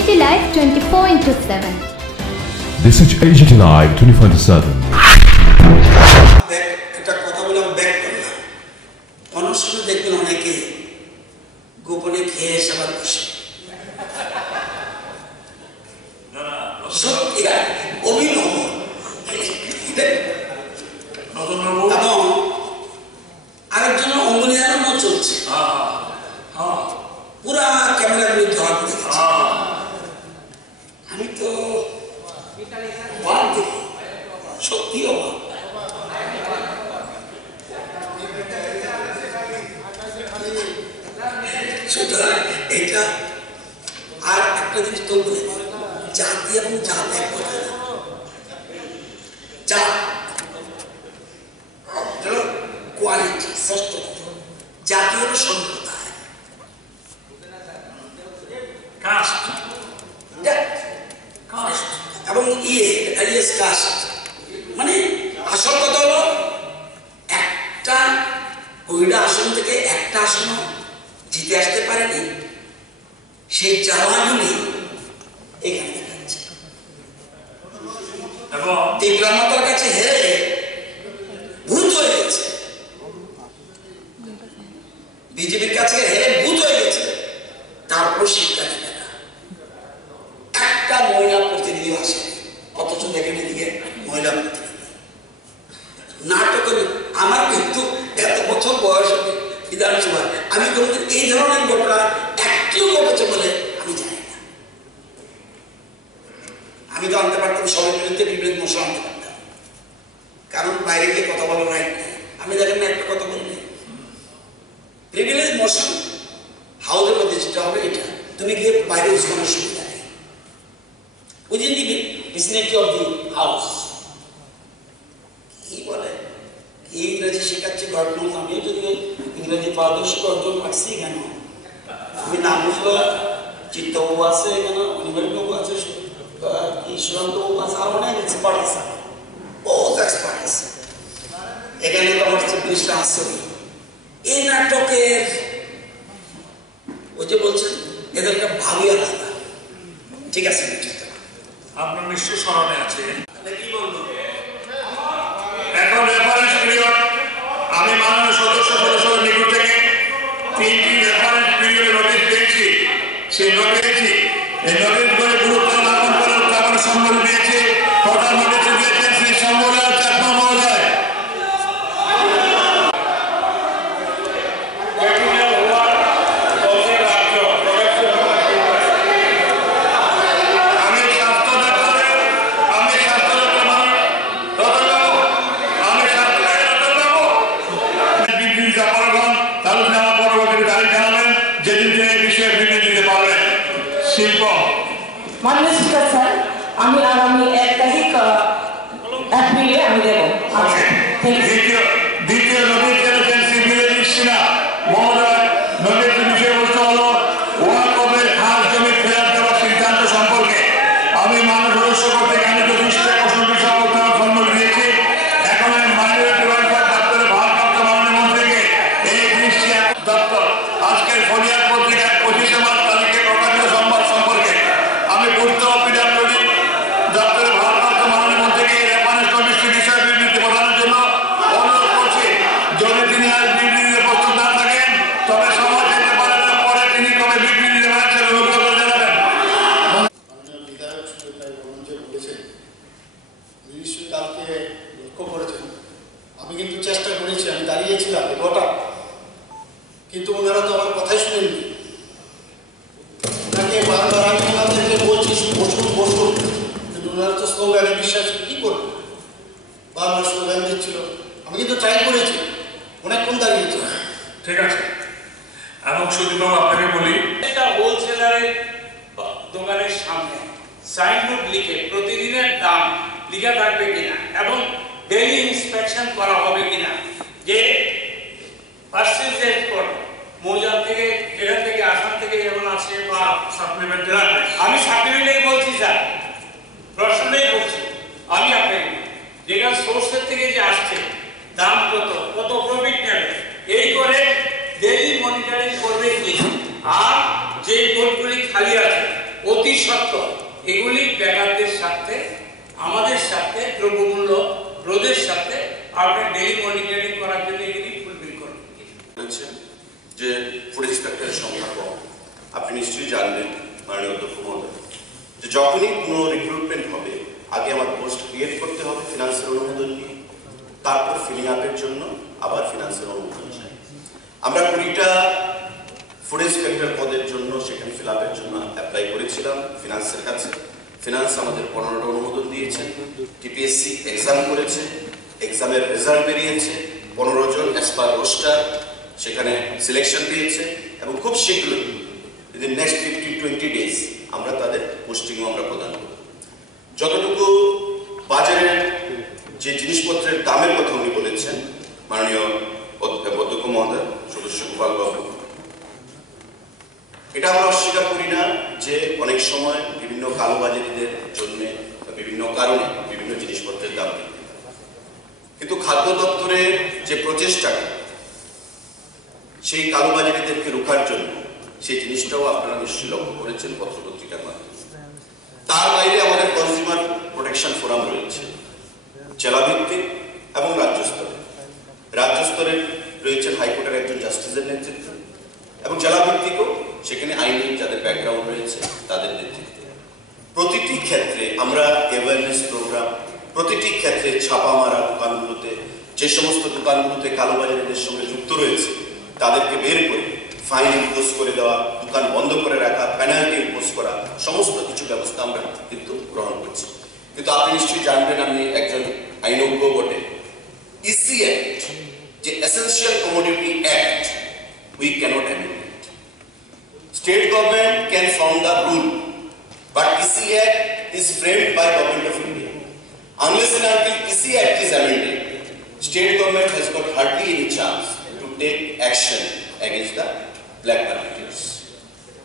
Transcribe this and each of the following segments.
AGT Live 24/7. This is AGT Live 24/7. একটা কথা বলে আমি ব্যাক করলাম। অনেক সময় দেখবেন অনেকে গোপনে খেয়ে এসে আবার বসে। সত্যি অভিনব। এবং আরেকজন অঙ্গনিয়ানো চলছে। পুরা ক্যামেরার বিরুদ্ধে ধরা পড়ে গেছে। আমি তো সত্যি অবাক। সুতরাং এটা আর একটা জিনিস তো জাতি এবং জাত এক কথা না। জাত কোয়ালিটি শ্রেষ্ঠ, জাতি হলো সম্প্রদায়, এবং কাস্ট মানে আসল কথা হলো একটা ওইটা আসন থেকে একটা আসন জিতে আসতে পারেনি, সেই জ্বালাগুলি এখানে দেখাচ্ছে। এবং তীব্রমাতার কাছে হেরে ভূত হয়ে গেছে, বিজেপির কাছে হেরে ভূত হয়ে গেছে। তারপর শিক্ষা নেবে না, একটা মহিলা প্রতিনিধি আসে, অথচ দেখেন এদিকে মহিলা প্রতিনিধি নাটক। আমার কিন্তু এত বছর বয়স বিধানসভা, আমি কোনদিন এই ধরনের ঘটনা একটিও ঘটেছে বলে আমি জানি না। আমি তো আনতে পারতাম সবার বিরুদ্ধে প্রিভিলেজ মোশন আনতে পারতাম, কারণ বাইরে গিয়ে কথা বলার রাইট নেই। আমি দেখেন না একটা কথা বলি, প্রিভিলেজ মোশন হাউসের মধ্যে যেটা হবে এটা তুমি গিয়ে বাইরে উস্কানোর সুবিধা নেই, within the vicinity of the house. কি বলে ইংরেজি শেখাচ্ছে গভর্নমেন্ট, আমিও যদি ইংরেজি পারদর্শী অর্জন রাখছি কেন, আমি নাম বুঝলো চিত্তবাবু আছে এখানে, অনিবার্যবাবু আছে, ঈশ্বরবাবু আছে, আর অনেক এক্সপার্ট আছে, বহুত এক্সপার্ট আছে এখানে। তো আমার জিনিসটা আছে এই নাটকের, ওই যে বলছেন এদেরকে ভাবি আলাদা, ঠিক আছে আপনার নিশ্চয় স্মরণে আছে। কি বলবো এখন রেফারেন্স পিরিয়ড, আমি মাননীয় সদস্যদের নিকট থেকে 3টি রেফারেন্স পিরিয়ডের নোটিশ পেয়েছি। সেই নোটিশ, এই নোটিশ করে গুরুত্ব লাভন করে উত্থাপন সম্মান দিয়েছে। প্রধান নোটিশ দিয়েছেন শ্রী শম্ভুলাল চাকমা মহোদয়। মাননীয় স্পিকার স্যার, আমি আগামী 1 তারিখ এপ্রিলে আমি দেব। দ্বিতীয় নোটিশ করেছেন শ্রী বিজেপি সিনহা মহোদয়। নোটিশের বিষয়বস্তু হল ওয়াকফের খাস জমি ফেরত দেওয়ার সিদ্ধান্ত সম্পর্কে আমি মাননীয় সদস্য কর্তৃক আমি দৃষ্টি প্রশ্নটি সম্পর্কে সম্মত দিয়েছি। এখন মাইনরিটি ওয়েলফেয়ার দপ্তরের ভারপ্রাপ্ত মাননীয় মন্ত্রীকে এই দৃষ্টি দপ্তর আজকের ফরিয়াদ পত্রিকায় 25শে মার্চ তারিখে প্রকাশিত সংবাদ সম্পর্কে আমি পূর্ত পিডব্লিউডি দপ্তরের ভারপ্রাপ্ত মাননীয় মন্ত্রীকে এই রেফারেন্স নোটিশটি বিষয় বিবৃতি প্রদানের জন্য অনুরোধ করছি। যদি তিনি আজ বিবৃতিতে প্রস্তুত না থাকেন তবে সময় দিতে পারেন না, পরে তিনি কবে বিবৃতি দেবেন সেটা অনুরোধ করে জানাবেন। বিধায়ক সুবিধায় মঞ্চে বলেছেন, নিশ্চয়ই কালকে লক্ষ্য করেছেন, আমি কিন্তু চেষ্টা করেছি, আমি দাঁড়িয়েছিলাম গোটা, কিন্তু ওনারা তো আমার কথাই শুনেননি। ওনাকে বারবার আমি ওনাদেরকে বলছি বসুন বসুন, কিন্তু ওনারা তো স্লোগানে বিশ্বাস কি করবে, বারবার স্লোগান দিচ্ছিল। আমি কিন্তু ট্রাই করেছি, অনেকক্ষণ দাঁড়িয়েছি। ঠিক আছে, এবং সুদীপবাবু আপনাকে বলি, একটা হোলসেলারের দোকানের সামনে সাইনবোর্ড লিখে প্রতিদিনের দাম লিখা থাকবে কিনা এবং ডেইলি ইন্সপেকশন করা হবে কিনা, যে পার্সেন্টেজ পর মৌজার থেকে যেখান থেকে আসাম থেকে যেমন আসে বা সাপ্লিমেন্ট, আমি সাপ্লিমেন্টে বলছি স্যার, প্রশ্নটাই বলছি আমি আপনাকে, যেখানে সোর্সের থেকে যে আসছে দাম কত প্রফিট নেবে, এই করে ডেইলি মনিটরিং করবে কি। আর যে বোর্ডগুলি খালি আছে অতি সত্ত্বর এগুলি বেকারদের সাথে, আমাদের সাথে, দ্রব্যমূল্য রোধের সাথে আপনার ডেইলি মনিটরিং করার জন্য এগুলি ফুলফিল করবেন। বলেছেন যে ফুড ইন্সপেক্টরের সংখ্যা কম। আপনি নিশ্চয়ই জানবেন মাননীয় অধ্যক্ষ মহোদয়, যে যখনই কোনো রিক্রুটমেন্ট হবে আগে আমার পোস্ট ক্রিয়েট করতে হবে ফিনান্সের অনুমোদন নিয়ে, তারপর ফিলিং আপের জন্য আবার ফিনান্সের অনুমোদন চাই। আমরা 20টা ফুড ইন্সপেক্টর পদের জন্য সেখানে ফিল আপের জন্য অ্যাপ্লাই করেছিলাম ফিনান্সের কাছে। ফিনান্স আমাদের 15টা অনুমোদন দিয়েছে। টিপিএসসি এক্সাম করেছে, এক্সামের রেজাল্ট বেরিয়েছে, 15 জন অ্যাজ পার রোস্টার সেখানে সিলেকশন পেয়েছে এবং খুব শীঘ্রই উইদিন নেক্সট 15-20 ডেজ আমরা তাদের পোস্টিংও আমরা প্রদান করব। যতটুকু বাজারের যে জিনিসপত্রের দামের কথা উনি বলেছেন মাননীয় অধ্যক্ষ মহোদয়, সদস্য গোপাল বাবু, এটা আমরা অস্বীকার করি না যে অনেক সময় বিভিন্ন কালোবাজারিদের জন্য বিভিন্ন কারণে বিভিন্ন জিনিসপত্রের দাম বৃদ্ধি, কিন্তু খাদ্য দপ্তরের যে প্রচেষ্টা সেই কালোবাজারিদেরকে রোখার জন্য সেই জিনিসটাও আপনারা নিশ্চয়ই লক্ষ্য করেছেন পত্রপত্রিকার মাধ্যমে। তার বাইরে আমাদের কনজিউমার প্রোটেকশন ফোরাম রয়েছে জেলাভিত্তিক এবং রাজ্য স্তরে। রাজ্য স্তরে রয়েছেন হাইকোর্টের একজন জাস্টিসের নেতৃত্বে এবং জেলাভিত্তিকও সেখানে আইনি যাদের ব্যাকগ্রাউন্ড রয়েছে তাদের নেতৃত্বে। প্রতিটি ক্ষেত্রে আমরা অ্যাওয়ারনেস প্রোগ্রাম, প্রতিটি ক্ষেত্রে ছাপা মারা দোকানগুলোতে, যে সমস্ত দোকানগুলোতে কালোবাজারিদের সঙ্গে যুক্ত রয়েছে তাদেরকে বের করে ফাইন ইম্পোজ করে দেওয়া, দোকান বন্ধ করে রাখা, পেনাল্টি ইম্পোজ করা, সমস্ত কিছু ব্যবস্থা আমরা কিন্তু গ্রহণ করছি। কিন্তু আপনি নিশ্চয়ই জানবেন, আমি একজন আইনজ্ঞ বটে, ইসি অ্যাক্ট যে essential commodity act we cannot amend it. State government can form the rule, but EC act is framed by government of India. Unless and until EC Act is amended, state government has got hardly any chance to take action against the black marketers.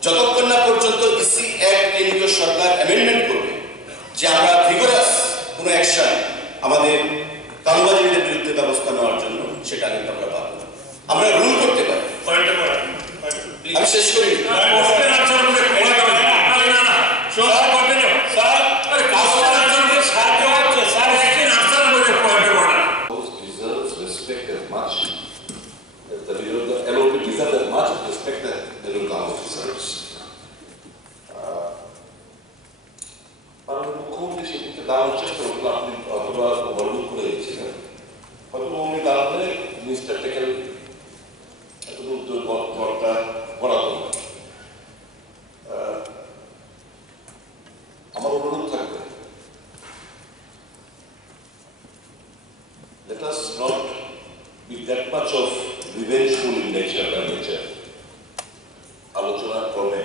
যতক্ষণ না পর্যন্ত EC Act কেন্দ্রীয় সরকার amendment করবে যে আমরা vigorous কোনো action আমাদের কালোবাজারিদের বিরুদ্ধে ব্যবস্থা নেওয়ার জন্য, সেটা কিন্তু আমরা পাবো না। আমরা রুল করতে পারি। আমি শেষ করি। Let us not be that much of revengeful in nature by nature. আলোচনা ক্রমে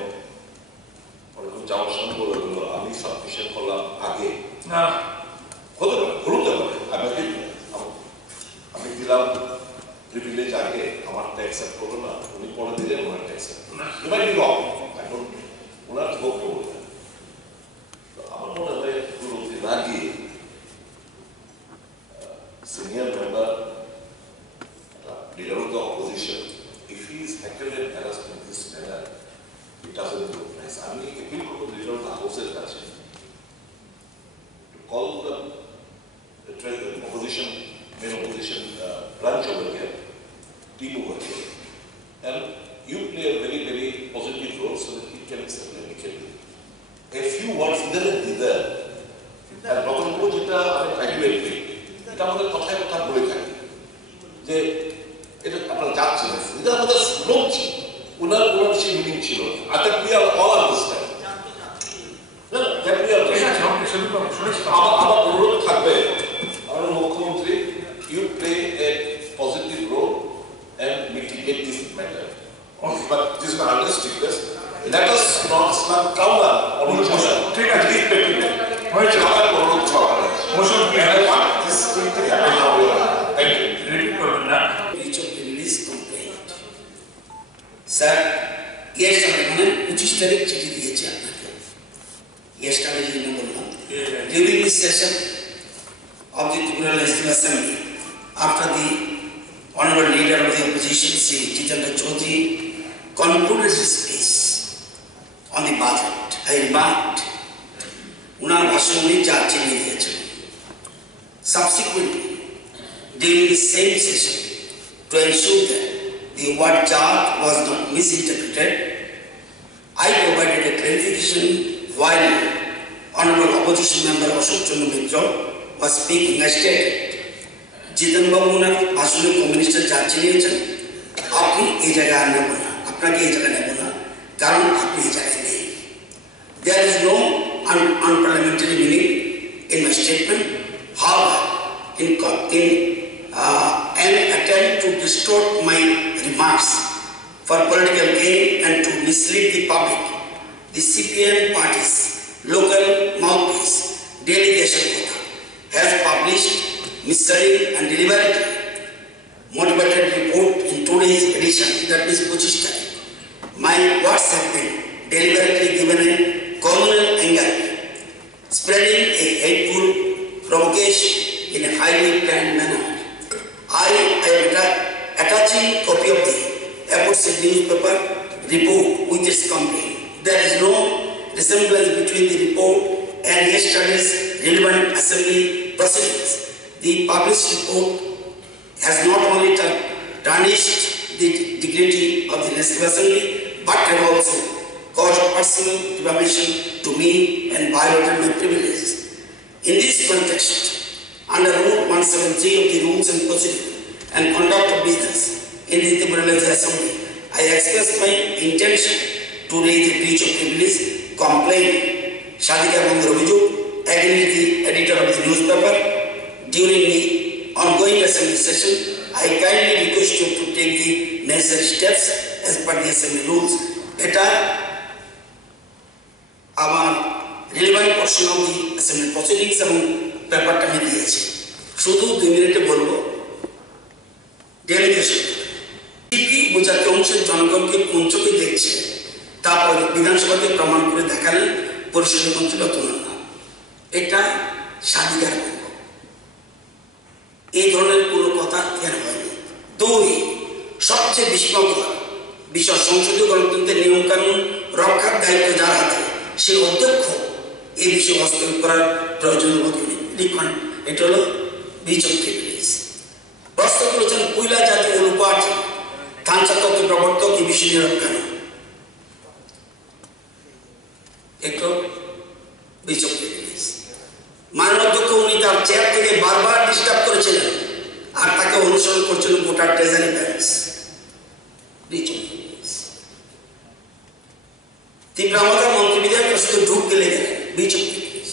ওরকম যাওয়ার সময় বলে দিল আমি সাবমিশন করলাম আগে, না হতে পারে আমি দিলাম প্রিভিলেজ আগে, আমার অ্যাকসেপ্ট করলো না, উনি পরে দিলেন ওনার অ্যাকসেপ্ট এখন ওনার বক্তব্য। আমার মনে হয় পুরোপুরি না গিয়ে senior member, leader of the opposition, if he is heckled and harassed in this manner, it doesn't look nice. I mean, if you go to the leader of the House to call the opposition, main opposition branch over here, team over here, and you play a very, very positive role so that it can be settled amicably. A few words either, and Dr. Mojita, I agree. এটা আমাদের কথায় কথা বলে থাকি যে এটা আপনারা যাচ্ছেন, এটা আমাদের লোক ছিল, ওনার সেই মিটিং ছিল। আচ্ছা উই আর অল আন্ডারস্ট্যান্ড, আমার অনুরোধ থাকবে আমাদের মুখ্যমন্ত্রী, you play a positive role and mitigate this matter. But this is আন্ডারস্ট request, let us not slam counter অনুরোধ। ঠিক আছে, হয়েছে আমার অনুরোধ ছাড়া মোশন কি হয় this thing happen now. Thank you. Repeat করবেন না। each of the release complaint. Sir yesterday মানে 25 তারিখ চিঠি দিয়েছে আপনাকে। ইয়েস্টারডে যেদিন বললাম, during this session of the Tribunal Legislative Assembly, after the Honorable Leader of the Opposition, Sri Jitendra Chaudhary, concluded his speech on the budget I remarked, उन्होंने भाषण में चार्ज नहीं दिया था. Subsequently, during the same session, to ensure that the word charge was not misinterpreted, I provided a clarification while Honorable Opposition Member Ashok Chandra Mitra was speaking. I stated, Jitan Babu उन्होंने भाषण में communist charge नहीं था. आपने ये जगह आना बोला, अपना के ये जगह नहीं बोला, कारण आपने ये जगह नहीं. There is no unparliamentary meaning in my statement. However, in an attempt to distort my remarks for political gain and to mislead the public, the CPM party's local mouthpiece, Delegation Kotha, has published misleading and deliberately motivated report in today's edition, that is Puchishta. My words have been deliberately given a communal angle, spreading a hateful provocation in a highly planned manner. I am attaching a copy of the aforesaid newspaper report with its complaint. There is no resemblance between the report and yesterday's relevant assembly proceedings. The published report has not only tarnished the dignity of the Legislative Assembly, but has also caused personal defamation to me and violated my privileges. In this context, under Rule 173 of the Rules and Procedure and Conduct of Business in the Tribunal Assembly, I express my intention to raise a breach of privilege complaint Shadika Bandharoviju against the editor of the newspaper. During the ongoing assembly session, I kindly request you to take the necessary steps as per the assembly rules. Eta our relevant portion of the assembly proceedings and paper ta mein diyece. শুধু 2 মিনিটে বলবো delegation টিপি বোঝাতে অংশের জনগণকে কোন চোখে দেখছে তারপরে বিধানসভাতে প্রমাণ করে দেখালেন পরিষদের মন্ত্রী রতন। এটা স্বাধিকার এই ধরনের কোনো কথা কেন হয়নি। 2, সবচেয়ে বিস্ময়কর বিষয়, সংসদীয় গণতন্ত্রের নিয়মকানুন রক্ষার দায়িত্ব যার হাতে সে অধ্যক্ষ এই বিষয়ে হস্তক্ষেপ করার প্রয়োজন লিখন। এটা হলো বিচক প্রিভিলেজ। প্রশ্ন করেছেন কুইলা জাতীয় অনুপাঠী ধানচাতকের প্রবর্তক এই বিষয়ে নীরব কেন? একটু বিচক প্রিভিলেজ। মাননীয় অধ্যক্ষ উনি তার চেয়ার থেকে বারবার ডিস্টার্ব করেছিলেন আর তাকে অনুসরণ করছিল গোটা ট্রেজারি ব্যালেন্স। তীব্র আমাদের মন্ত্রী বিধায়কের সাথে ঢুক গেলে বিচক প্রিভিলেজ।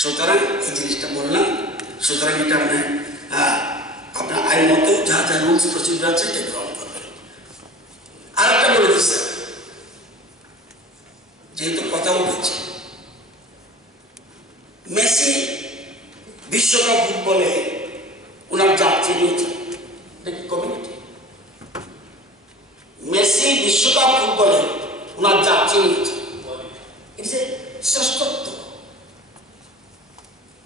সুতরাং এই জিনিসটা বললাম। সুতরাং এটা আপনার আইন মতো যা যা রুলস প্রসিডিউর আছে এটা গ্রহণ করবেন। আর একটা বলে দিচ্ছে, যেহেতু কথা উঠেছে, মেসি বিশ্বকাপ ফুটবলে ওনার যাত্রী নিয়েছে দেখি কমিউনিটি। মেসি বিশ্বকাপ ফুটবলে ওনার যাত্রী নিয়েছে, ইটস এ শ্রেষ্ঠত্ব।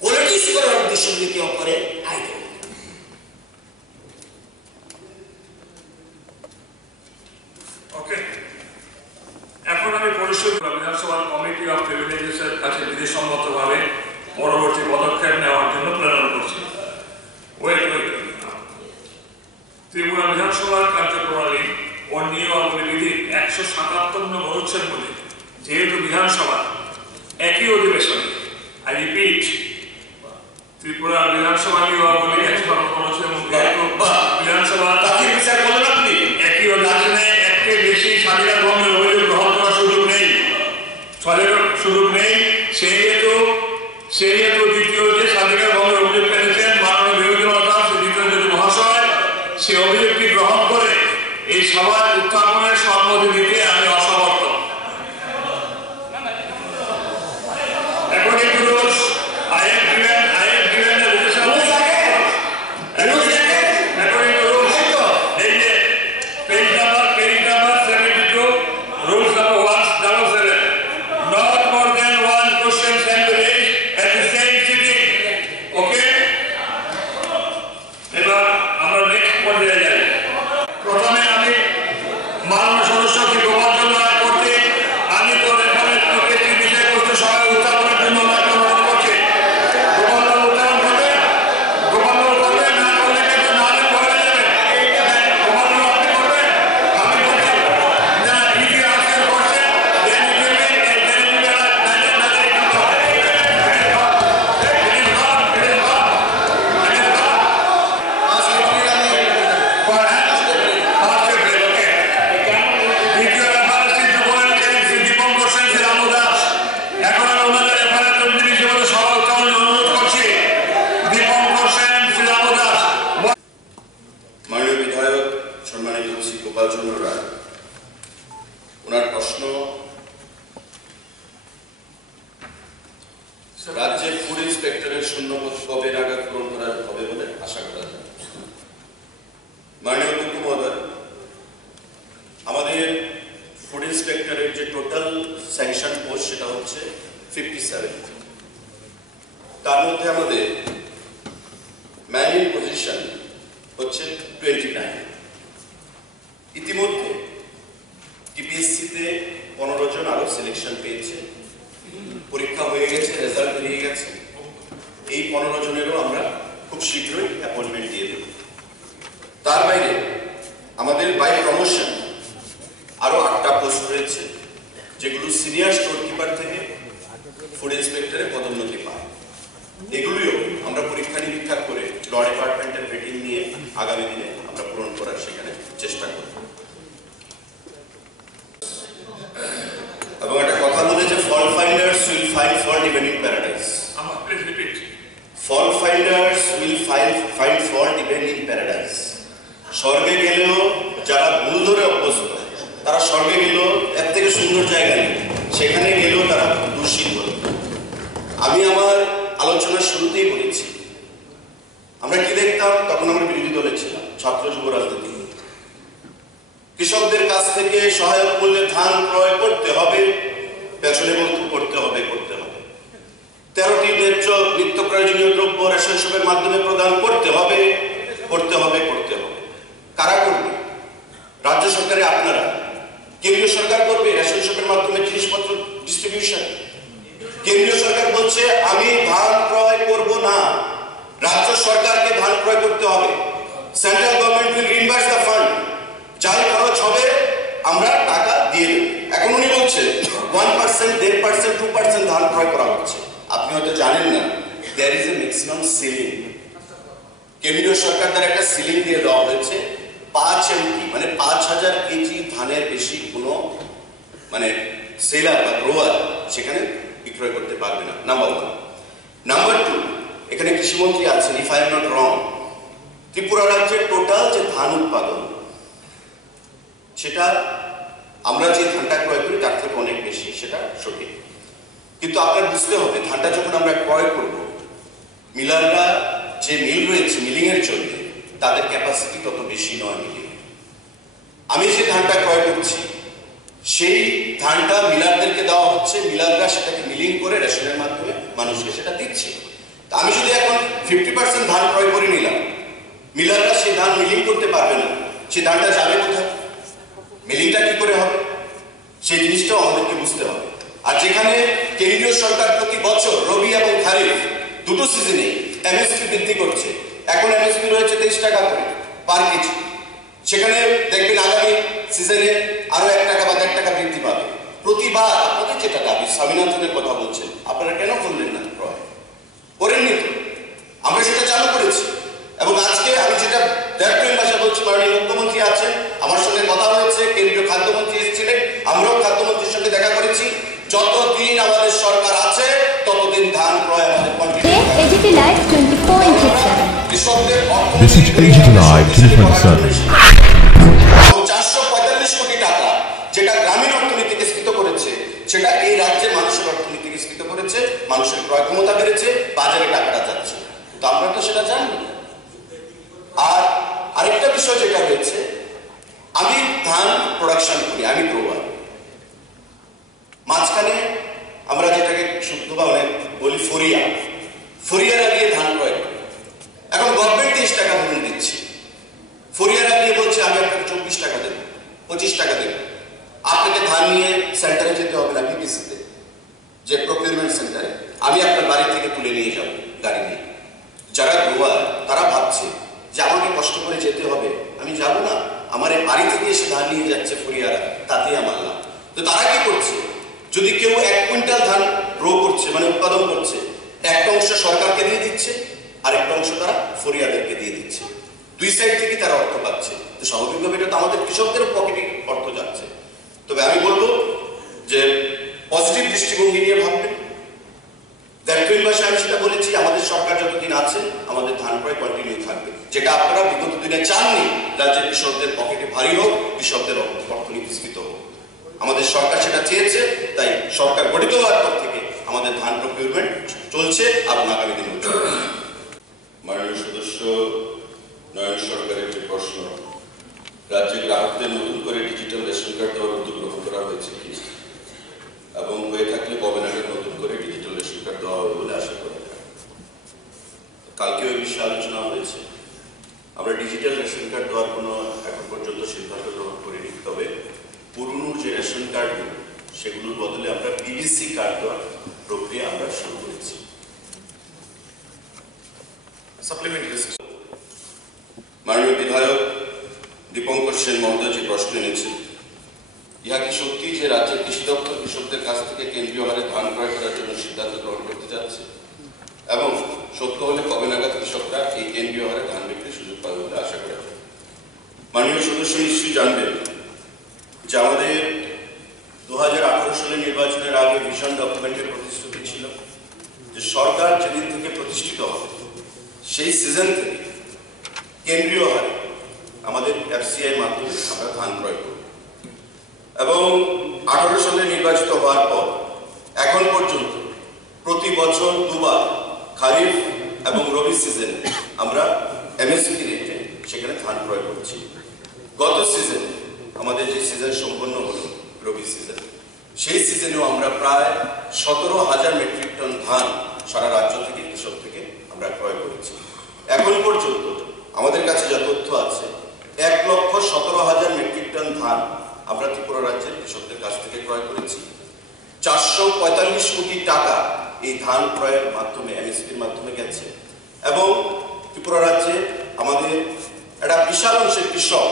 পলিটিক্স করার উদ্দেশ্য যদি কেউ করে আইন। ওকে, এখন আমি পরিষদ বিধানসভার কমিটি অফ প্রিভিলেজেসের কাছে বিধিসম্মতভাবে পরবর্তী পদক্ষেপ নেওয়ার জন্য প্রেরণ করছি। ত্রিপুরা বিধানসভার কার্যপ্রণালী ও নিয়মাবলী বিধির 177 নং অনুচ্ছেদ বলে যেহেতু বিধানসভা একই অধিবেশনে, আই রিপিট, ত্রিপুরা বিধানসভা নিয়মাবলী 177 অনুচ্ছেদ বিধানসভা একই অধিবেশনে একটি বেশি স্বাধীনতা ভঙ্গের অভিযোগ গ্রহণ করার সুযোগ নেই, সেই হেতু দ্বিতীয় যে স্বাধীনতা ভঙ্গের অভিযোগ পেয়েছেন মাননীয় বিরোধী দলনেতা শ্রী জিতেন্দ্র মহাশয়, সে অভিযোগটি গ্রহণ করে এই সভায় উত্থাপনের সম্মতি দিতে আমি অসমর্থ। এখন একটু রোজ প্রথমে আমি মাননীয় সদস্য কি প্রভাব রাজ্যের ফুড ইন্সপেক্টরের শূন্যপদ কবে নাগাদ পূরণ করা হবে বলে আশা করা যায়? মাননীয় অধ্যক্ষ মহোদয়, আমাদের ফুড ইন্সপেক্টরের যে টোটাল স্যাংশন পোস্ট সেটা হচ্ছে 57। তার মধ্যে আমাদের ম্যান ইন পজিশন হচ্ছে 29। ইতিমধ্যে টিপিএসসিতে 15 জন আরো সিলেকশন পেয়েছে, পরীক্ষা হয়ে গেছে, রেজাল্ট বেরিয়ে গেছে। এই 15 জনেরও আমরা খুব শীঘ্রই অ্যাপয়েন্টমেন্ট দিয়ে দেব। তার বাইরে আমাদের বাই প্রমোশন আরো 8টা পোস্ট রয়েছে, যেগুলো সিনিয়র স্টোর কিপার থেকে ফুড ইন্সপেক্টরে পদোন্নতি পায়। এগুলিও আমরা পরীক্ষা নিরীক্ষা করে ল ডিপার্টমেন্টের রেটিং নিয়ে আগামী দিনে আমরা পূরণ করার সেখানে চেষ্টা করব। এবং একটা কথা বলে যে fault finders will find fault even in paradise. Fault finders will find fault even in paradise. স্বর্গে গেলেও যারা ভুল ধরে অভ্যস্ত, তারা স্বর্গে গেলেও এর থেকে সুন্দর জায়গা নেই, সেখানে গেলেও তারা দোষী বলে। আমি আমার আলোচনার শুরুতেই বলেছি, আমরা কি দেখতাম? তখন আমরা বিরোধী দলে ছিলাম, ছাত্র যুব রাজনীতি। কৃষকদের কাছ থেকে সহায়ক মূল্যে ধান ক্রয় করতে হবে, পেছনে বলতে করতে হবে। 13টি ন্যায্য নিত্য প্রয়োজনীয় দ্রব্য রেশন শপের মাধ্যমে প্রদান করতে হবে। কারা করবে? রাজ্য সরকারে আপনারা। কেন্দ্রীয় সরকার করবে রেশন শপের মাধ্যমে জিনিসপত্র ডিস্ট্রিবিউশন। কেন্দ্রীয় সরকার বলছে আমি ধান ক্রয় করব না, রাজ্য সরকারকে ধান ক্রয় করতে হবে। Central government will reimburse the fund. যাই খরচ হবে আমরা টাকা দিয়ে দেব। এখন উনি বলছে 1%, 1.5%, 2% ধান ক্রয় করা হচ্ছে। আপনি হয়তো জানেন না, there is a maximum ceiling. কেন্দ্রীয় সরকার দ্বারা একটা সিলিং দিয়ে দেওয়া হয়েছে 5 MT, মানে 5000 কেজি ধানের বেশি কোনো মানে সেলার বা গ্রোয়ার সেখানে বিক্রয় করতে পারবে না। নাম্বার 1। নাম্বার 2, এখানে কৃষিমন্ত্রী আছেন, if I am not wrong, Tripura রাজ্যের টোটাল যে ধান উৎপাদন সেটা আমরা যে ধানটা ক্রয় করি তার থেকে অনেক বেশি, সেটা সঠিক। কিন্তু আপনার বুঝতে হবে, ধানটা যখন আমরা ক্রয় করব, মিলাররা যে মিল রয়েছে মিলিং এর জন্য তাদের ক্যাপাসিটি তত বেশি নয় মিলিং। আমি যে ধানটা ক্রয় করছি সেই ধানটা মিলারদেরকে দেওয়া হচ্ছে, মিলাররা সেটাকে মিলিং করে রেশনের মাধ্যমে মানুষকে সেটা দিচ্ছে। আমি যদি এখন 50% ধান ক্রয় করে নিলাম, মিলাররা সেই ধান মিলিং করতে পারবে না, সেই ধানটা যাবে কোথায়? মিলিংটা কি করে হবে? সেই জিনিসটাও আমাদেরকে বুঝতে হবে। আর যেখানে কেন্দ্রীয় সরকার প্রতি বছর রবি এবং খারিফ দুটো সিজনে এমএসপি বৃদ্ধি করছে, এখন এমএসপি রয়েছে 23 টাকা করে পার কেজি, সেখানে দেখবেন আগামী সিজনে আরো 1 টাকা বা 1.5 টাকা বৃদ্ধি পাবে। প্রতিবার আপনাদের যেটা দাবি, স্বামীনাথনের কথা বলছেন, আপনারা কেন করলেন না? ক্রয় করেননি তো, আমরা সেটা চালু করেছি। এবং আজকে আমি যেটা দায়িত্বহীন ভাষা বলছি, মাননীয় মুখ্যমন্ত্রী আছেন, আমার সঙ্গে কথা হয়েছে, কেন্দ্রীয় খাদ্যমন্ত্রী এসেছিলেন, আমরাও খাদ্যমন্ত্রীর সঙ্গে দেখা করেছি। যতদিন আমাদের সরকার আছে ততদিন ধান ক্রয় আমাদের কন্টিনিউ। AGT Live 20.7। কৃষকদের This is AGT Live 20.7। 445 কোটি টাকা যেটা গ্রামীণ অর্থনীতিকে স্ফীত করেছে, সেটা এই রাজ্যের মানুষের অর্থনীতিকে স্ফীত করেছে, মানুষের ক্রয় ক্ষমতা বেড়েছে, বাজারে টাকাটা যাচ্ছে। তো আমরা তো সেটা জানি। আর আরেকটা বিষয় যেটা রয়েছে, আমি ধান প্রোডাকশন করি, আমি গ্রোয়ার। মাঝখানে আমরা যেটাকে শুদ্ধ বা অনেক বলি ফরিয়ারা দিয়ে ধান ক্রয় করি। এখন গভর্নমেন্ট 23 টাকা ধরুন দিচ্ছে, ফরিয়ারা দিয়ে বলছে আমি আপনাকে 24 টাকা দেবো, 25 টাকা দেবো। আপনাকে ধান নিয়ে সেন্টারে যেতে হবে না, বিপিসিতে যে প্রকিউরমেন্ট সেন্টারে, আমি আপনার বাড়ি থেকে তুলে নিয়ে যাব গাড়ি নিয়ে। যারা গ্রোয়ার তারা ভাবছে যে আমাকে কষ্ট করে যেতে হবে, আমি যাব না, আমার এই বাড়ি থেকে এসে ধান নিয়ে যাচ্ছে ফরিয়ারা, তাতেই আমার লাভ। তো তারা কি করছে? যদি কেউ 1 কুইন্টাল ধান গ্রো করছে মানে উৎপাদন করছে, একটা অংশ সরকারকে দিয়ে দিচ্ছে, আর একটা অংশ তারা ফরিয়াদেরকে দিয়ে দিচ্ছে। দুই সাইড থেকে তারা অর্থ পাচ্ছে। তো স্বাভাবিকভাবে এটা তো আমাদের কৃষকদের পকেটে অর্থ যাচ্ছে। তবে আমি বলবো যে পজিটিভ দৃষ্টিভঙ্গি নিয়ে ভাববেন। দায়িত্বহীন ভাষায় আমি সেটা বলেছি, আমাদের সরকার যতদিন আছে আমাদের ধান ক্রয় কন্টিনিউ থাকবে, যেটা আপনারা বিগত দিনে চাননি রাজ্যের কৃষকদের পকেটে ভারী হোক, কৃষকদের অর্থনীতি স্ফীত হোক। আমাদের সরকার সেটা চেয়েছে, তাই সরকার গঠিত হওয়ার পর থেকে আমাদের ধান প্রকিউরমেন্ট চলছে এবং আগামী দিনেও চলবে। মাননীয় সদস্য নয়ন সরকারের যে প্রশ্ন, রাজ্যের গ্রাহকদের নতুন করে ডিজিটাল রেশন কার্ড দেওয়ার উদ্যোগ গ্রহণ করা হয়েছে কি এবং হয়ে থাকলে কবে নাগাদ নতুন করে ডিজিটাল রেশন কার্ড দেওয়া হবে বলে আশা করা যায়। কালকে ওই বিষয়ে আলোচনা হয়েছে। আমরা ডিজিটাল রেশন কার্ড দেওয়ার কোনো এখন পর্যন্ত সিদ্ধান্ত গ্রহণ করিনি, তবে পুরনো যে রেশন কার্ডগুলো সেগুলোর বদলে আমরা পিডিসি কার্ড দেওয়ার প্রক্রিয়া আমরা শুরু করেছি। সাপ্লিমেন্টারি মাননীয় বিধায়ক দীপঙ্কর সেন মহোদয় যে প্রশ্ন এনেছেন, ইহা কি সত্যি যে রাজ্যের কৃষি দপ্তর কৃষকদের কাছ থেকে কেন্দ্রীয় হারে ধান ক্রয় করার জন্য সিদ্ধান্ত গ্রহণ করতে যাচ্ছে এবং সত্য হলে কবে নাগাদ কৃষকরা এই কেন্দ্রীয় হারে ধান বিক্রির সুযোগ পাবে বলে আশা করা যায়? মাননীয় সদস্য নিশ্চয়ই জানবেন যে আমাদের 2018 সালের নির্বাচনের আগে ভিশন ডকুমেন্টের প্রতিশ্রুতি ছিল যে সরকার যেদিন থেকে প্রতিষ্ঠিত হবে সেই সিজন থেকে কেন্দ্রীয় হারে আমাদের এফসিআই এর মাধ্যমে আমরা ধান ক্রয় করব এবং 18 সালে নির্বাচিত হওয়ার পর এখন পর্যন্ত প্রতি বছর দুবার খারিফ এবং রবি সিজনে আমরা এমএসপি রেটে সেখানে ধান ক্রয় করছি। গত সিজনে আমাদের যে সিজন সম্পন্ন হলো রবি সিজন, সেই সিজনেও আমরা প্রায় 17,000 মেট্রিক টন ধান সারা রাজ্য থেকে কৃষক থেকে আমরা ক্রয় করেছি। এখন পর্যন্ত আমাদের কাছে যা তথ্য আছে 1,17,000 মেট্রিক টন ধান আমরা ত্রিপুরা রাজ্যের কৃষকদের কাছ থেকে ক্রয় করেছি। 445 কোটি টাকা এই ধান ক্রয়ের মাধ্যমে এমএসপির মাধ্যমে গেছে এবং ত্রিপুরা রাজ্যে আমাদের একটা বিশাল অংশের কৃষক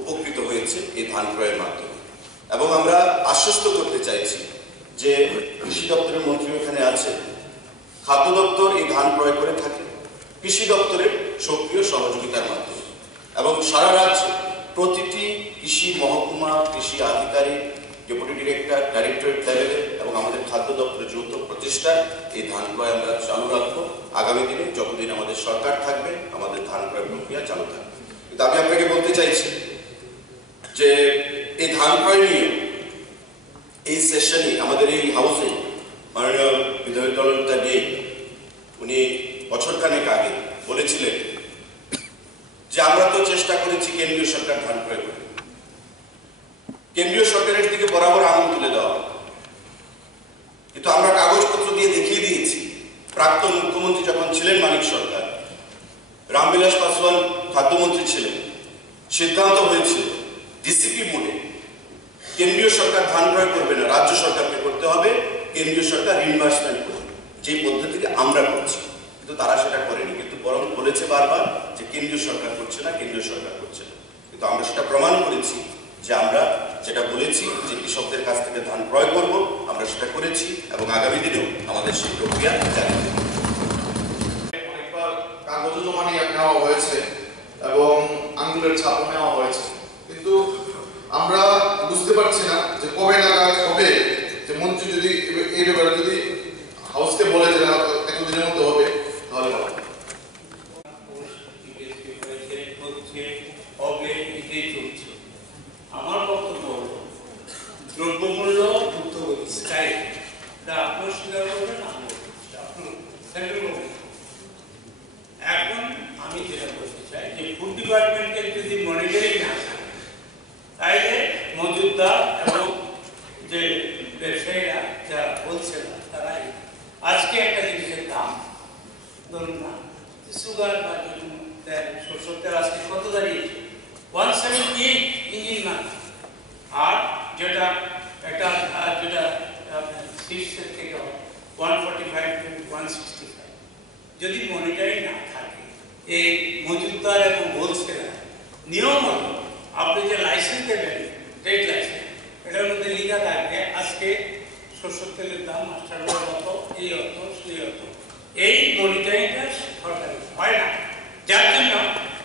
উপকৃত হয়েছে এই ধান ক্রয়ের মাধ্যমে। এবং আমরা আশ্বস্ত করতে চাইছি যে কৃষি দপ্তরের মন্ত্রী এখানে আছে, খাদ্য দপ্তর এই ধান ক্রয় করে থাকে কৃষি দপ্তরের সক্রিয় সহযোগিতার মাধ্যমে এবং সারা রাজ্যে প্রতিটি কৃষি মহকুমা, কৃষি আধিকারিক, ডেপুটি ডিরেক্টর, ডাইরেক্টরেট লেভেলে এবং আমাদের খাদ্য দপ্তরের যৌথ প্রচেষ্টায় এই ধান ক্রয় আমরা চালু রাখবো। আগামী দিনে যতদিন আমাদের সরকার থাকবে আমাদের ধান ক্রয় প্রক্রিয়া চালু থাকবে। কিন্তু আমি আপনাকে বলতে চাইছি যে এই ধান ক্রয় নিয়ে এই সেশনে আমাদের এই হাউসে মাননীয় বিধায়ক দলনেতা ডে উনি বছরখানেক আগে বলেছিলেন যে আমরা তো চেষ্টা করেছি কেন্দ্রীয় সরকার ধান ক্রয় করে, কেন্দ্রীয় সরকারের দিকে বরাবর আঙুল তুলে দেওয়া, কিন্তু আমরা কাগজপত্র দিয়ে দেখিয়ে দিয়েছি। প্রাক্তন মুখ্যমন্ত্রী যখন ছিলেন মানিক সরকার, রামবিলাস পাসওয়ান খাদ্যমন্ত্রী ছিলেন, সিদ্ধান্ত হয়েছিল ডিসিপি মোডে কেন্দ্রীয় সরকার ধান ক্রয় করবে না, রাজ্য সরকারকে করতে হবে, কেন্দ্রীয় সরকার রিইনভার্সমেন্ট করবে, যে পদ্ধতিতে আমরা করছি। কিন্তু তারা সেটা করেনি, কিন্তু বরং বলেছে বারবার যে কেন্দ্রীয় সরকার করছে না, কেন্দ্রীয় সরকার করছে না। কিন্তু আমরা সেটা প্রমাণ করেছি যে আমরা যেটা বলেছি যে কৃষকদের কাছ থেকে ধান ক্রয় করব, আমরা সেটা করেছি এবং আগামী দিনেও আমাদের সেই প্রক্রিয়া জারি থাকবে। অনেকবার কাগজ জমা নেওয়া হয়েছে এবং আঙ্গুলের ছাপও নেওয়া হয়েছে, কিন্তু আমরা বুঝতে পারছি না যে কবে নাগাদ হবে। যে মন্ত্রী যদি এই ব্যাপারে যদি হাউসকে বলে যে এতদিনের মধ্যে হবে তাহলে হবে। আমার বক্তব্য হল দ্রব্যমূল্য ঊর্ধ্বগতি স্কাই, আপনার স্বীকার করবেন, এখন আমি যেটা বলতে চাই যে ফুড ডিপার্টমেন্টের যদি মনিটরিং না থাকে তাইলে মজুদদার এবং যে ব্যবসায়ীরা যারা বলছে না তারা আজকে একটা জিনিসের দাম ধরুন না সুগার বা সরষের তেল আজকে কত দাঁড়িয়েছে 178 ইঞ্জিন না, আর যেটা একটা যেটা শীর্ষের থেকে 145 to 165। যদি মনিটরিং না থাকে এই মজুদদার এবং হোলসেলার নিয়ম হল আপনি যে লাইসেন্স দেবেন ট্রেড লাইসেন্স এটার মধ্যে লেখা থাকবে আজকে সরষের তেলের দাম মাস্টারের মতো এই অর্থ সেই অর্থ। এই মনিটরিংটা সরকারি হয় না, যার জন্য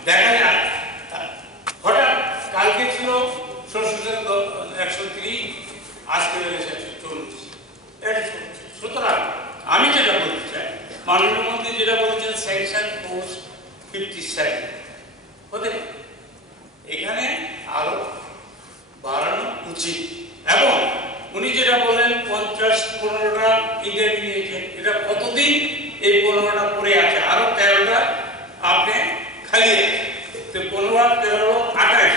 দেখা যায় হঠাৎ কালকে ছিল সরষের তেল 130, আজকে হয়েছে 140। সুতরাং আমি যেটা বলতে চাই, মাননীয় মন্ত্রী যেটা বলেছেন স্যাংশন পোস্ট 57 হতে এখানে আরো বাড়ানো উচিত এবং উনি যেটা বলেন 50-15টা ইন্টারভিউ নিয়েছেন, এটা কতদিন এই 15টা পড়ে আছে, আরো 13টা আপনি খালি আছে। তো 15 আর 13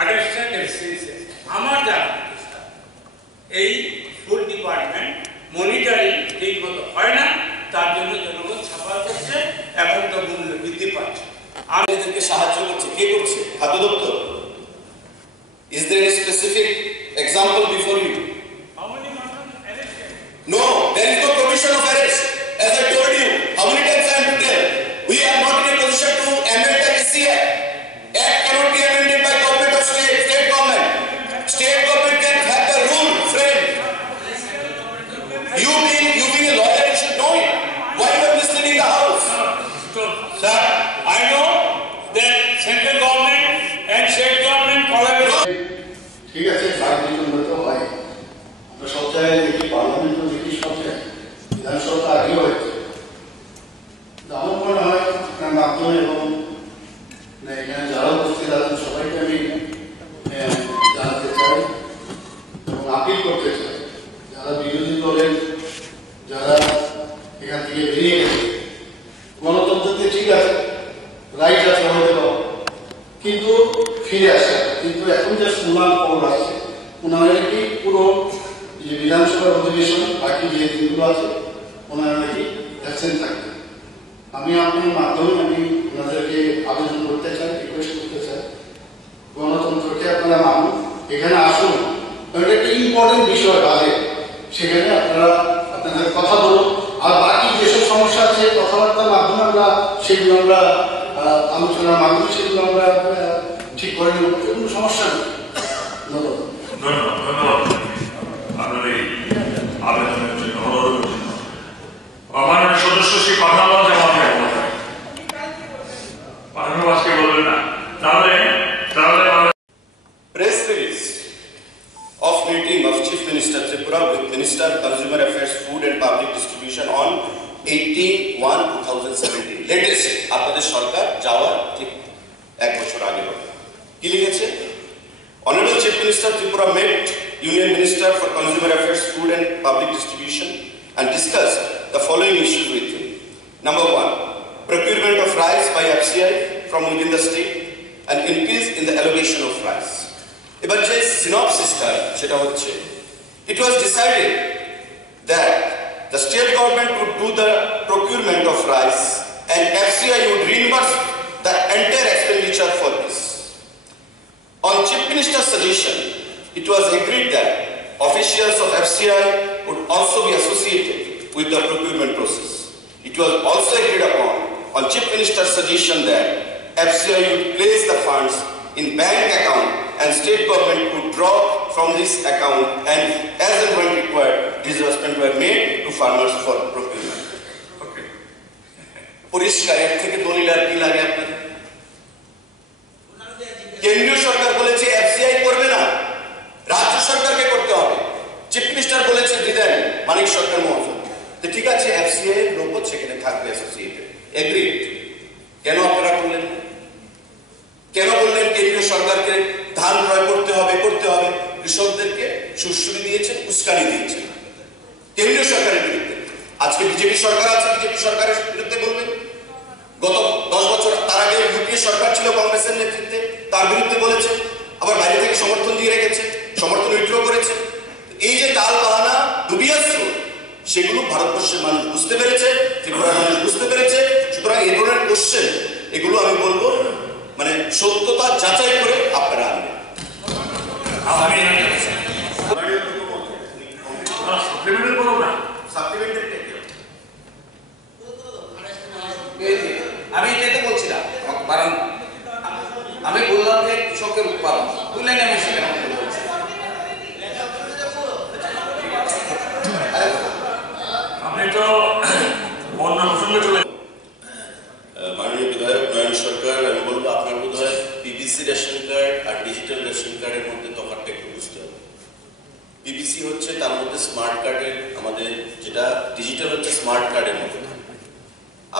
28টা ডেসিশন আমার জানা এই ফুল ডিপার্টমেন্ট মনিটরিং ঠিকমতো হয় না, তার জন্য জনগণ ছাপা করছে এবং তো মূল্য বৃদ্ধি পাচ্ছে। আমি এদেরকে সাহায্য করছি, কে করছে? খাদ্য দপ্তর। Is there any specific example before you? How many persons arrested? No, there is no provision of arrest. As I told you, how many times I have to tell? We are not in a position to amend the EC Act. Act cannot be amended by government of state government. State government can have the rule frame. You being a lawyer, you should know it. Why you are misleading the house? So, sir, I know that central government and state government collaborate. ঠিক আছে, সার্বজনীন তো হয়, আমরা সব জায়গায় দেখি, পার্লামেন্টও দেখি, সব জায়গায় বিধানসভা আগেও হয়েছে। আমার মনে হয় আপনার মাধ্যমে এবং এখানে যারা উপস্থিত আছেন সবাইকে আমি জানাতে চাই এবং আপিল করতে চাই, যারা বিরোধী দলের যারা এখান থেকে বেরিয়ে গেছে, গণতন্ত্রতে ঠিক আছে, রাইট আছে হয়তো, কিন্তু ফিরে আসে। কিন্তু এখন যে শুনলাম খবর আছে, ওনারা নাকি পুরো যে বিধানসভার অধিবেশন বাকি যে দিনগুলো আছে ওনারা নাকি অ্যাবসেন্ট থাকবে। আমি আপনার মাধ্যমে আমি ওনাদেরকে আবেদন করতে চাই, রিকোয়েস্ট করতে চাই, গণতন্ত্রকে আপনারা মানুন, এখানে আসুন, এটা একটা ইম্পর্টেন্ট বিষয় বাজে, সেখানে আপনারা আপনাদের কথা বলুন। আর বাকি যেসব সমস্যা আছে কথাবার্তার মাধ্যমে আমরা সেগুলো আমরা আলোচনার মাধ্যমে সেগুলো আমরা ঠিক করে নেব, কোনো সমস্যা নেই। ধন্যবাদ আপনার এই আবেদনের জন্য, অনুরোধের জন্য। মাননীয় সদস্য সেই কথা বলতে আজকে বলবেন না, তাহলে Press release of meeting of Chief Minister Tripura with Minister Consumer Affairs, Food and Public Distribution on 18/1/2017. Latest আপনাদের সরকার যাওয়ার ঠিক 1 বছর আগে কি লিখেছে? Honorable Chief Minister Tripura met Union Minister for Consumer Affairs, Food and Public Distribution and discussed the following issues with him. Number 1, procurement of rice by FCI from within the state and increase in the allocation of rice. এবার যে সিনপসিসটা সেটা হচ্ছে, it was decided that the state government would do the procurement of rice and FCI would reimburse the entire expenditure for this. On Chief Minister's suggestion, it was agreed that officials of FCI would also be associated with the procurement process. It was also agreed upon on Chief Minister's suggestion that FCI would place the funds in bank account and state government would draw from this account, and as and when required, disbursements were made to farmers for procurement. Okay. পরিষ্কার, এর থেকে দলিল আর কি লাগে আপনাদের? কেন্দ্রীয় সরকার বলেছে FCI করবে না, রাজ্য সরকারকে করতে হবে। চিফ মিনিস্টার বলেছে দিদেন মানিক সরকার মহোদয়, তো ঠিক আছে এফসিআই এর লোক সেখানে থাকবে অ্যাসোসিয়েটেড, এগ্রিড। কেন আপনারা করলেন? কেন বললেন কেন্দ্রীয় সরকারকে ধান ক্রয় করতে হবে? কৃষকদেরকে সুশ্রী দিয়েছেন, উস্কানি দিয়েছেন কেন্দ্রীয় সরকারের বিরুদ্ধে। আজকে বিজেপি সরকার আছে, বিজেপি সরকারের বিরুদ্ধে বলবেন। গত 10 বছর তার আগে ইউপিএ সরকার ছিল কংগ্রেসের নেতৃত্বে, তার বিরুদ্ধে বলেছে, আবার বাইরে থেকে সমর্থন দিয়ে রেখেছে, সমর্থন উইথড্র করেছে। এই যে তাল বাহানা ডুবিয়াস্ত্র, সেগুলো ভারতবর্ষের মানুষ বুঝতে পেরেছে, ত্রিপুরার মানুষ বুঝতে পেরেছে। সুতরাং এই ধরনের কোশ্চেন, এগুলো আমি বলবো মানে সত্যতা যাচাই করে আপনারা আনবেন। আমি এটাই বলছি না, কারণ আমি বললাম যে কৃষকের উৎপাদন তুলে নেমে সেখানে বলছি। আপনি তো অন্য প্রসঙ্গে চলে। মাননীয় বিধায়ক নয়ন সরকার, আমি বলবো আপনার বোধ হয় পিবিসি রেশন কার্ড আর ডিজিটাল রেশন কার্ডের মধ্যে তফাৎটা একটু বুঝতে হবে। পিবিসি হচ্ছে তার মধ্যে স্মার্ট কার্ডের, আমাদের যেটা ডিজিটাল হচ্ছে স্মার্ট কার্ডের মধ্যে।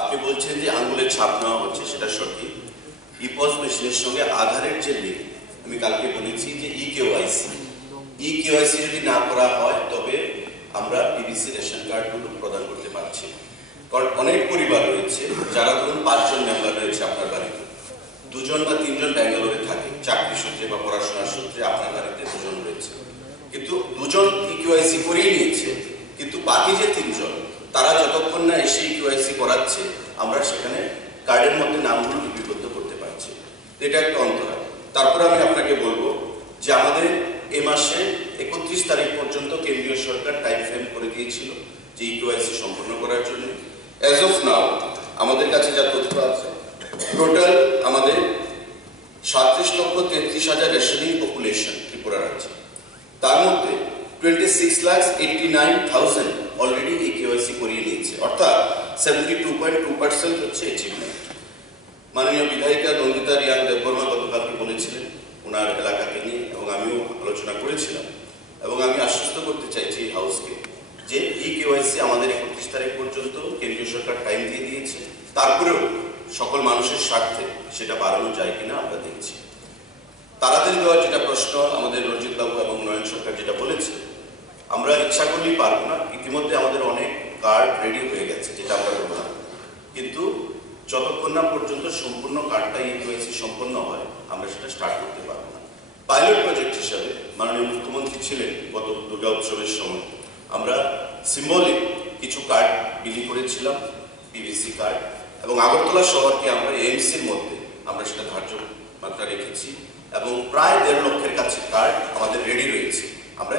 আপনি বলছেন যে আঙ্গুলের ছাপ নেওয়া হচ্ছে, সেটা সঠিক। ইপস মেশিনের সঙ্গে আধারের যে লিঙ্ক, আমি কালকে বলেছি যে ই কেওয়াইসি যদি না করা হয় তবে আমরা পিবিসি রেশন কার্ডগুলো প্রদান করতে পারছি। কারণ অনেক পরিবার রয়েছে যারা ধরুন 5 জন মেম্বার রয়েছে আপনার বাড়িতে, 2 জন বা 3 জন ব্যাঙ্গালোরে থাকে চাকরি সূত্রে বা পড়াশোনার সূত্রে, আপনার বাড়িতে 2 জন রয়েছে, কিন্তু 2 জন ইকিউআইসি করিয়ে নিয়েছে, কিন্তু বাকি যে 3 জন তারা যতক্ষণ না এসে ইকিউআইসি করাচ্ছে আমরা সেখানে কার্ডের মধ্যে নামগুলো লিপিবদ্ধ করতে পারছি। এটা একটা অন্তরায়। তারপরে আমি আপনাকে বলবো যে আমাদের এ মাসে 31 তারিখ পর্যন্ত কেন্দ্রীয় সরকার টাইম ফ্রেম করে দিয়েছিল যে ইকিউআইসি সম্পন্ন করার জন্য। অ্যাজ অফ নাও আমাদের কাছে যা তথ্য আছে, টোটাল আমাদের 37,33,000 রেশনিং পপুলেশন ত্রিপুরা রাজ্যে, তার মধ্যে 26,89,000 অলরেডি ইকিউআইসি করিয়ে নিয়েছে, অর্থাৎ 72.2% হচ্ছে অ্যাচিভমেন্ট। মাননীয় বিধায়িকা নন্দিতা রিয়াং দেববর্মা গতকালকে বলেছিলেন ওনার এলাকাকে নিয়ে, এবং আমিও আলোচনা করেছিলাম, এবং আমি আশ্বস্ত করতে চাইছি এই হাউসকে যে ইকিউআইসি আমাদের 31 তারিখ পর্যন্ত কেন্দ্রীয় সরকার টাইম দিয়ে দিয়েছে, তারপরেও সকল মানুষের স্বার্থে সেটা বাড়ানো যায় কিনা আমরা দেখছি। তাড়াতাড়ি দেওয়ার যেটা প্রশ্ন আমাদের রঞ্জিত বাবু এবং নয়ন সরকার যেটা বলেছে, আমরা ইচ্ছা করলেই পারবো না। ইতিমধ্যে আমাদের অনেক কার্ড রেডি হয়ে গেছে যেটা আমরা বললাম, কিন্তু যতক্ষণ না পর্যন্ত সম্পূর্ণ কার্ডটা ইকিউআইসি সম্পন্ন হয় আমরা সেটা স্টার্ট করতে পারবো না। পাইলট প্রজেক্ট হিসাবে মাননীয় মুখ্যমন্ত্রী ছিলেন গত দুর্গা উৎসবের সময়, আমরা সিম্বলিক কিছু কার্ড বিলি করেছিলাম, পিভিসি কার্ড, এবং আগরতলা শহরকে আমরা এমসির মধ্যে আমরা সেটা ধার্য মাত্রা রেখেছি, এবং প্রায় 1.5 লক্ষের কাছে কার্ড আমাদের রেডি রয়েছে। আমরা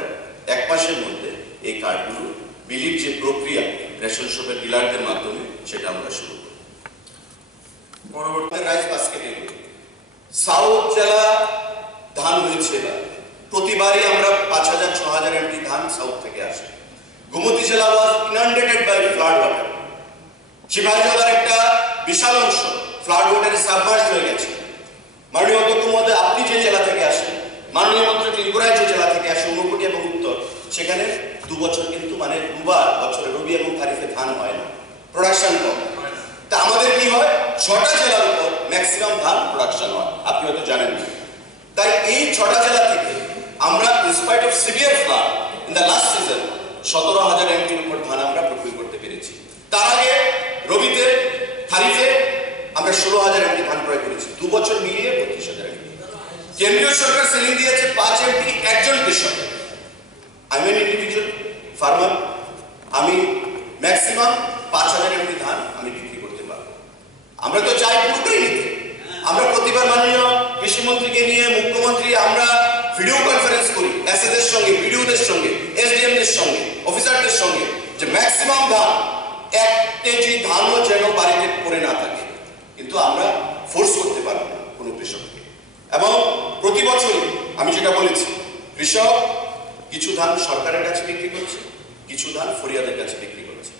1 মাসের মধ্যে এই কার্ডগুলো বিলির যে প্রক্রিয়া রেশন শপের ডিলারদের মাধ্যমে সেটা আমরা শুরু করব। পরবর্তী রাইস বাস্কেটে সাউথ জেলা ধান হয়েছে এবার, প্রতিবারই আমরা 5,000-6,000 এমটি ধান সাউথ থেকে আসে। গোমতী জেলা ওয়াজ ইনান্ডেটেড বাই ফ্লাড ওয়াটার। সিপাহীজলার একটা বিশাল অংশ ফ্লাড ওয়াটারে সাবমার্জ হয়ে গেছে। মাননীয় অধ্যক্ষ মহোদয়, আপনি যে জেলা থেকে আসেন, মাননীয় মন্ত্রী ত্রিপুরায় যে জেলা থেকে আসে, ঊনকোটি এবং উত্তর, সেখানে 2 বছর কিন্তু মানে 2 বার বছরে রবি এবং খারিফে ধান হয় না, প্রোডাকশন কম। তা আমাদের কি হয়, 6টা জেলার উপর ম্যাক্সিমাম ধান প্রোডাকশন হয়, আপনি হয়তো জানেন না। তাই এই 6টা জেলা থেকে আমরা in spite of severe flood in the last season 17,000 এমটির উপর ধান আমরা প্রকিউর করতে পেরেছি। তার আগে রবিতে খারিফে আমরা 16,000 এমটি ধান ক্রয় করেছি, 2 বছর মিলিয়ে 32,000 এমটি। কেন্দ্রীয় সরকার সেলিং দিয়েছে 5 এমটি একজন কৃষক। আমি এন ইন্ডিভিজুয়াল ফার্মার, আমি ম্যাক্সিমাম 5,000 এমটি ধান আমি বিক্রি করতে পারবো। আমরা তো চাই পুরোটাই নিতে। আমরা প্রতিবার মাননীয় কৃষিমন্ত্রীকে নিয়ে, মুখ্যমন্ত্রী, আমরা ভিডিও কনফারেন্স করি এসএদের সঙ্গে, বিডিওদের সঙ্গে, এসডিএমদের সঙ্গে, অফিসারদের সঙ্গে, যে ম্যাক্সিমাম ধান 1 কেজি ধানও যেন বাড়িতে পড়ে না থাকে, কিন্তু আমরা ফোর্স করতে পারবো না কোনো কৃষককে। এবং প্রতি বছরই আমি যেটা বলেছি, কৃষক কিছু ধান সরকারের কাছে বিক্রি করছে, কিছু ধান ফরিয়াদের কাছে বিক্রি করছে।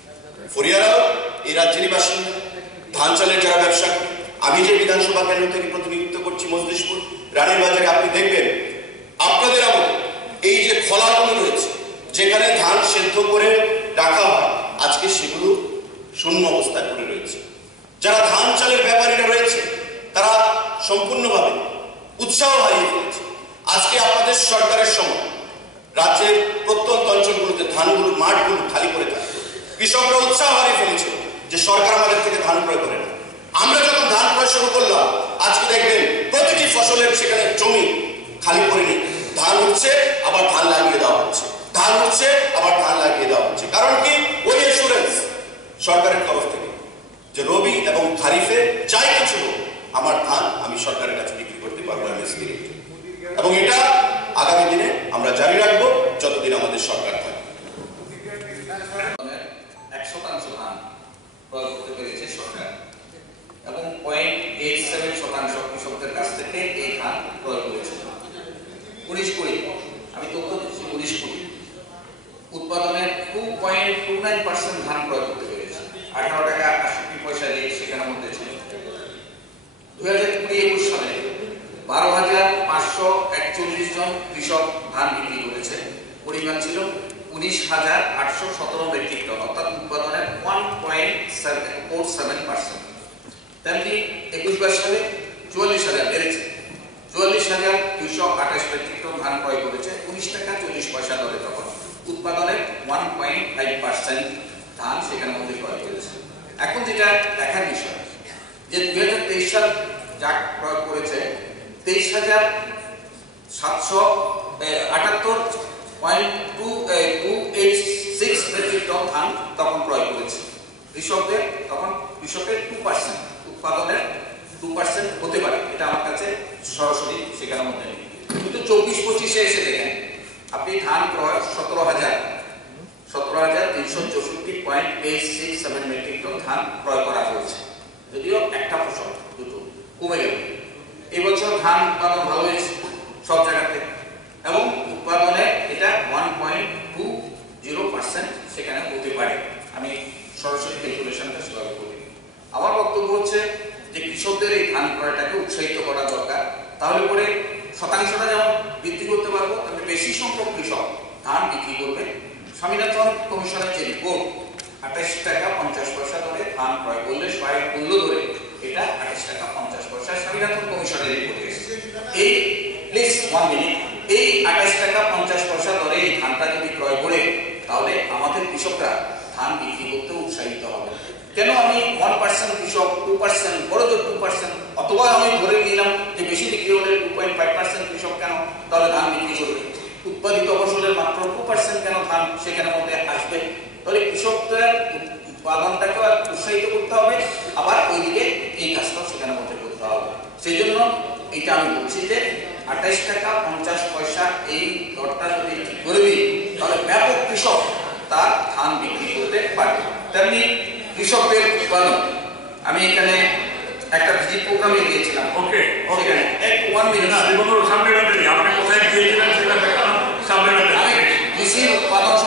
ফরিয়ারাও এই রাজ্যেরই বাসিন্দা, ধান চালের যারা ব্যবসা করে। আমি যে বিধানসভা কেন্দ্র থেকে প্রতিনিধিত্ব করছি মজলিশপুর, রানীর বাজারে, আপনি দেখবেন আপনাদের আমলে এই যে খলাগুলো রয়েছে যেখানে ধান সেদ্ধ করে রাখা হয়, আজকে সেগুলো শূন্য অবস্থায় পড়ে রয়েছে। যারা ধান চালের ব্যাপারীরা রয়েছে তারা সম্পূর্ণভাবে উৎসাহ হারিয়ে ফেলেছে। আজকে আপনাদের সরকারের সময় রাজ্যের প্রত্যন্ত অঞ্চলগুলোতে ধানগুলো, মাঠগুলো খালি করে থাকে, কৃষকরা উৎসাহ হারিয়ে ফেলেছিল যে সরকার আমাদের থেকে ধান ক্রয় করে না। আমরা যখন ধান ক্রয় শুরু করলাম, আজকে দেখবেন প্রতিটি ফসলের সেখানে জমি খালি করে নেই, ধান উঠছে আবার ধান লাগিয়ে দেওয়া হচ্ছে, ধান উঠছে আবার ধান লাগিয়ে দেওয়া হচ্ছে। কারণ কি, ওই এসুরেন্স সরকারের তরফ থেকে যে রবি এবং খারিফে যাই কিছু হোক আমার ধান আমি সরকারের কাছে বিক্রি করতে পারবো এমএসপি রেটে। এবং এটা আগামী দিনে আমরা জারি রাখবো যতদিন আমাদের সরকার থাকে। 1% ধান ক্রয় করতে পেরেছে সরকার, এবং 0.87% কৃষকদের কাছ থেকে এই ধান ক্রয় করেছে। 19 কোটি, আমি তথ্য দিচ্ছি, 19 কোটি উৎপাদনের 2.29% ধান ক্রয় করতে পেরেছে। 18 টাকা 68 পয়সা রেট সেখানের মধ্যে ছিল। 2020-21 সালে 12,541 জন কৃষক ধান বিক্রি করেছে, পরিমাণ ছিল 19,817 মেট্রিক টন, অর্থাৎ উৎপাদনের 1.47%। তেমনি 21-22 সালে 44,000 বেড়েছে, 44,228 মেট্রিক টন ধান ক্রয় করেছে 19 টাকা 40 পয়সা দরে তখন, উৎপাদনের 1.5% ধান সেখানে মধ্যে ক্রয় করেছে। এখন যেটা দেখার বিষয় যে 2023 সাল যা ক্রয় করেছে 23,778.286 মেট্রিক টন ধান তখন ক্রয় করেছে। কৃষকের 2% উৎপাদনের 2% হতে পারে, এটা আমার কাছে সরাসরি সেখানে মধ্যে নেই। কিন্তু 24-25-এ এসে দেখেন আপনি ধান ক্রয় 17,364.867 মেট্রিক টন ধান ক্রয় করা হয়েছে, যদিও একটা ফসল দুটো কমে গেল। এবছর ধান উৎপাদন ভালো হয়েছে সব জায়গাতে এবং উৎপাদনে এটা 1.20% সেখানে হতে পারে। আমি সরাসরি ক্যালকুলেশনটা সেভাবে করি। আমার বক্তব্য হচ্ছে যে কৃষকদের এই ধান ক্রয়টাকে উৎসাহিত করা দরকার, তাহলে পরে শতাংশটা যেমন বৃদ্ধি করতে পারবো, তাহলে বেশি সংখ্যক কৃষক ধান বিক্রি করবে। স্বামীনাথন কমিশনের যে রিপোর্ট 28 টাকা 50 পয়সা ধরে ধান ক্রয় করলে সহায়ক মূল্য ধরে এটা 28 টাকা 50 পয়সা স্বামীনাথন কমিশনের রিপোর্ট এসেছে। এই প্লিজ 1 মিনিট, এই 28 টাকা 50 পয়সা ধরে এই ধানটা যদি ক্রয় করে তাহলে আমাদের কৃষকরা ধান বিক্রি করতে উৎসাহিত হবে। কেন আমি 1% কৃষক 2%, বড় জোর 2%, অথবা আমি ধরে নিলাম যে বেশি বিক্রি হলে 2.5% কৃষক কেন তাহলে ধান বিক্রি করবে? উৎপাদিত ফসলের মাত্র 2% কেন ধান সেখানে মধ্যে আসবে? তাহলে কৃষকদের উৎপাদনটাকে উৎসাহিত করতে হবে, আবার ওইদিকে এই কাজটাও সেখানে মধ্যে করতে হবে। সেই জন্য এটা আমি বলছি যে 28 টাকা 50 পয়সা এই দরটা যদি ঠিক করে দিই তাহলে ব্যাপক কৃষক তার ধান বিক্রি করতে পারবে। তেমনি কৃষকদের উৎপাদন আমি এখানে একটা ভিজিট প্রোগ্রামে গিয়েছিলাম। ওকে সেখানে 1 মিনিট সামনে আপনি কোথায় গিয়েছিলেন সেটা সামনে আমি কৃষির উৎপাদন